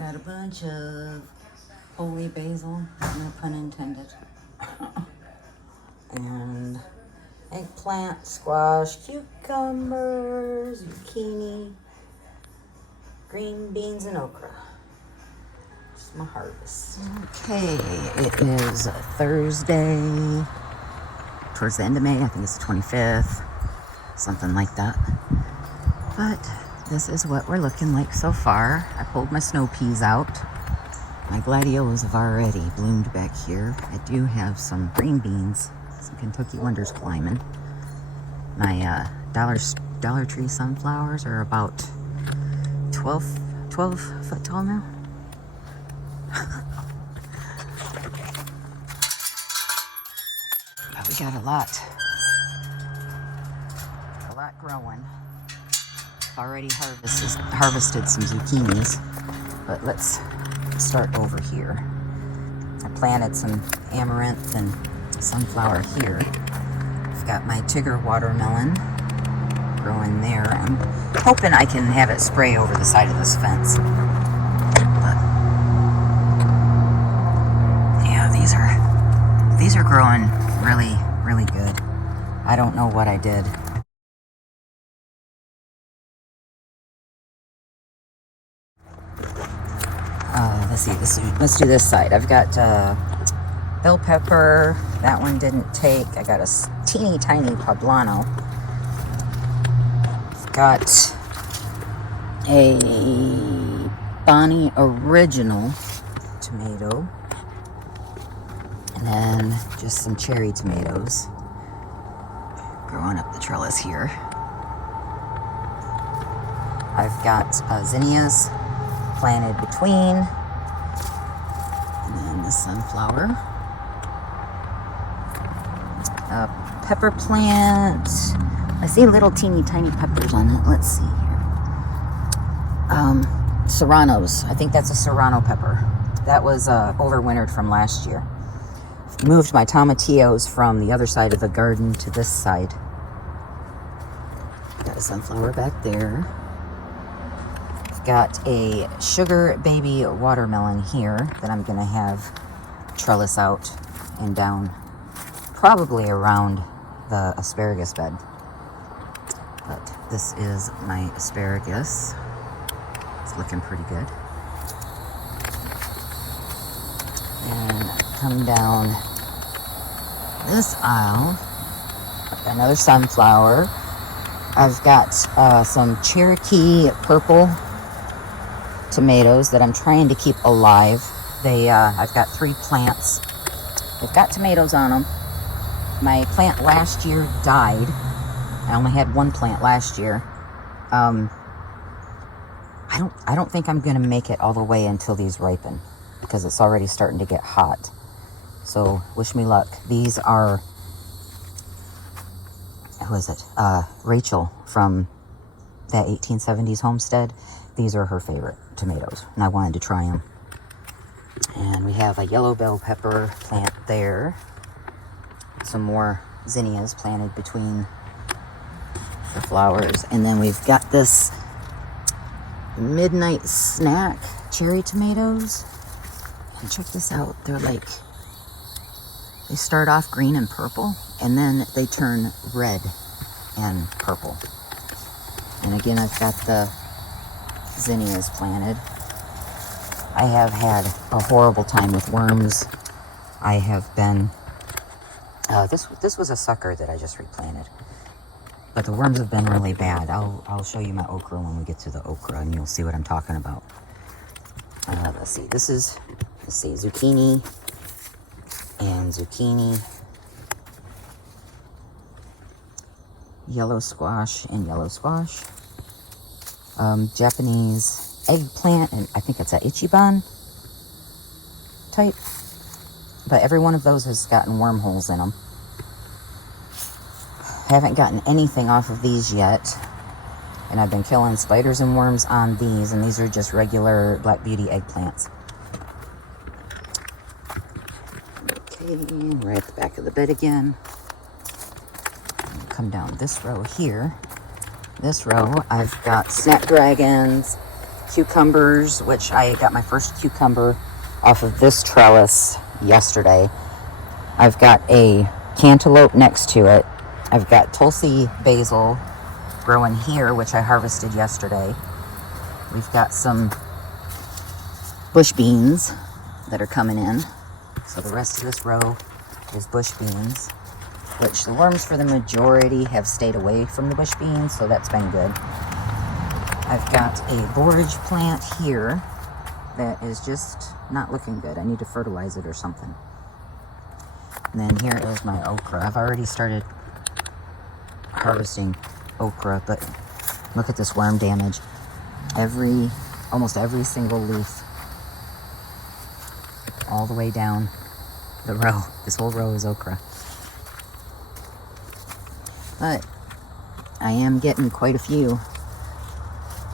Got a bunch of holy basil, no pun intended. And eggplant, squash, cucumbers, zucchini, green beans, and okra. Just my harvest. Okay, it is Thursday, towards the end of May. I think it's the 25th, something like that. But this is what we're looking like so far. I pulled my snow peas out. My gladiolus have already bloomed back here. I do have some green beans, some Kentucky Wonders climbing. My Dollar Tree sunflowers are about 12 foot tall now. But we got a lot growing. Already harvested some zucchinis, but let's start over here. I planted some amaranth and sunflower here. I've got my Tigger watermelon growing there. I'm hoping I can have it spray over the side of this fence. But yeah, these are growing really good. I don't know what I did. Let's do this side. I've got bell pepper. That one didn't take. I got a teeny tiny poblano. I've got a Bonnie original tomato. And then just some cherry tomatoes growing up the trellis here. I've got zinnias planted between, and then the sunflower, pepper plant. I see little teeny tiny peppers on it. Let's see here. Serranos. I think that's a serrano pepper. That was overwintered from last year. Moved my tomatillos from the other side of the garden to this side. Got a sunflower back there. Got a sugar baby watermelon here that I'm gonna have trellis out and down, probably around the asparagus bed. But this is my asparagus. It's looking pretty good. And come down this aisle, another sunflower. I've got some Cherokee Purple tomatoes that I'm trying to keep alive. I've got 3 plants. They've got tomatoes on them. My plant last year died. I only had 1 plant last year. I don't think I'm gonna make it all the way until these ripen, because it's already starting to get hot. So wish me luck. These are, who is it? Rachel from that 1870s homestead. These are her favorite tomatoes, and I wanted to try them. And we have a yellow bell pepper plant there. Some more zinnias planted between the flowers. And then we've got this midnight snack cherry tomatoes. And check this out. They start off green and purple, and then they turn red and purple. And again, I've got the zinnias planted. I have had a horrible time with worms. I have been, this was a sucker that I just replanted, but the worms have been really bad. I'll show you my okra when we get to the okra, and you'll see what I'm talking about. Let's see, zucchini and zucchini, yellow squash and yellow squash. Japanese eggplant, and I think it's a Ichiban type. But every one of those has gotten wormholes in them. Haven't gotten anything off of these yet. And I've been killing spiders and worms on these, and these are just regular Black Beauty eggplants. Okay, and we're at the back of the bed again. Come down this row here. This row, I've got snapdragons, cucumbers, which I got my first cucumber off of this trellis yesterday. I've got a cantaloupe next to it. I've got Tulsi basil growing here, which I harvested yesterday. We've got some bush beans that are coming in. So the rest of this row is bush beans, which the worms for the majority have stayed away from the bush beans, so that's been good. I've got a borage plant here that is just not looking good. I need to fertilize it or something. And then here is my okra. I've already started harvesting okra, but look at this worm damage. Almost every single leaf, all the way down the row. This whole row is okra. But I am getting quite a few.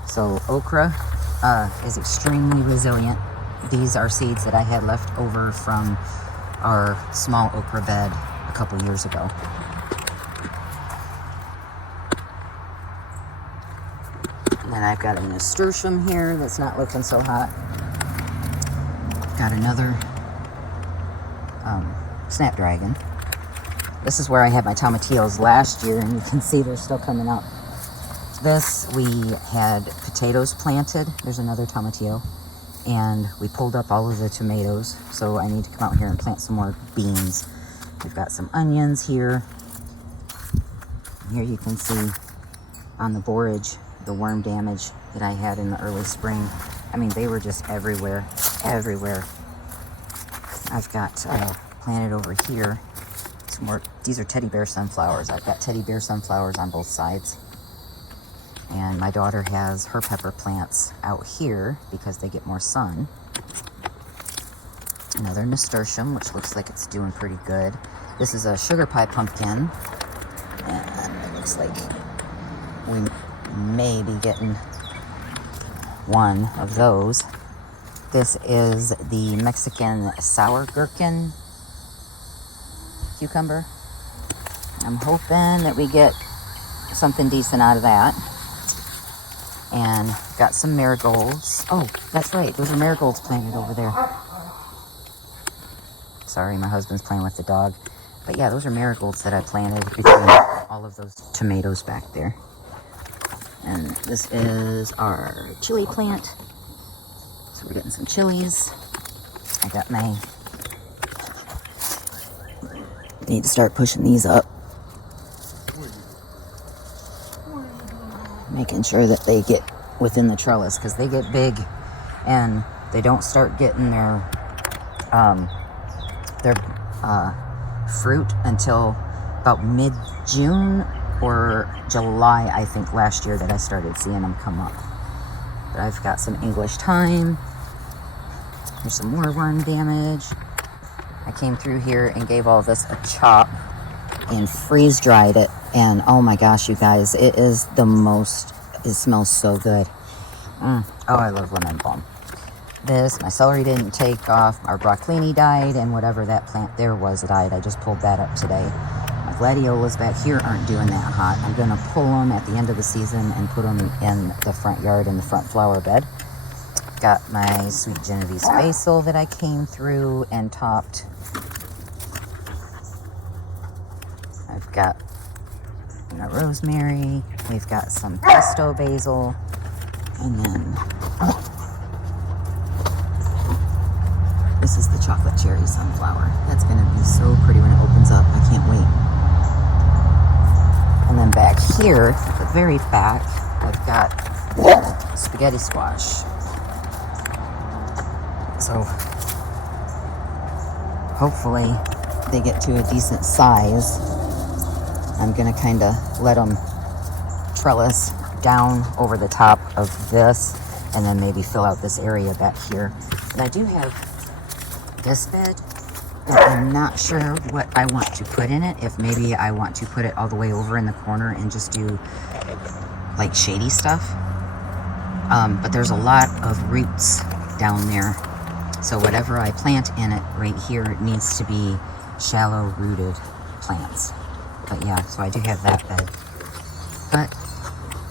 So okra is extremely resilient. These are seeds that I had left over from our small okra bed a couple years ago. And then I've got a nasturtium here that's not looking so hot. Got another snapdragon. This is where I had my tomatillos last year, and you can see they're still coming up. This, we had potatoes planted. There's another tomatillo. And we pulled up all of the tomatoes, so I need to come out here and plant some more beans. We've got some onions here. Here you can see on the borage the worm damage that I had in the early spring. I mean, they were just everywhere, everywhere. I've got planted over here some more. These are teddy bear sunflowers. I've got teddy bear sunflowers on both sides. And my daughter has her pepper plants out here because they get more sun. Another nasturtium, which looks like it's doing pretty good. This is a sugar pie pumpkin, and it looks like we may be getting one of those. This is the Mexican sour gherkin cucumber. I'm hoping that we get something decent out of that. And got some marigolds. Oh, that's right. Those are marigolds planted over there. Sorry, my husband's playing with the dog. But yeah, those are marigolds that I planted between all of those tomatoes back there. And this is our chili plant. So we're getting some chilies. I got my... Need to start pushing these up. Making sure that they get within the trellis, because they get big and they don't start getting their fruit until about mid-June or July, I think, last year that I started seeing them come up. But I've got some English thyme. There's some more worm damage. I came through here and gave all this a chop and freeze dried it, and oh my gosh, you guys, it is the most, it smells so good. Oh, I love lemon balm. This, my celery didn't take off, our broccolini died, and whatever that plant there was died. I just pulled that up today. My gladiolas back here aren't doing that hot. I'm gonna pull them at the end of the season and put them in the front yard in the front flower bed. Got my sweet Genovese basil that I came through and topped. I've got rosemary. We've got some pesto basil. And then this is the chocolate cherry sunflower. That's going to be so pretty when it opens up. I can't wait. And then back here, at the very back, I've got spaghetti squash. So hopefully they get to a decent size. I'm going to kind of let them trellis down over the top of this and then maybe fill out this area back here. But I do have this bed that I'm not sure what I want to put in it. If maybe I want to put it all the way over in the corner and just do like shady stuff. But there's a lot of roots down there. So whatever I plant in it right here, it needs to be shallow rooted plants. But yeah, so I do have that bed. But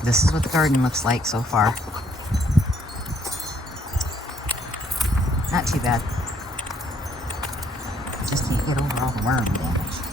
this is what the garden looks like so far. Not too bad. Just can't get over all the worm damage.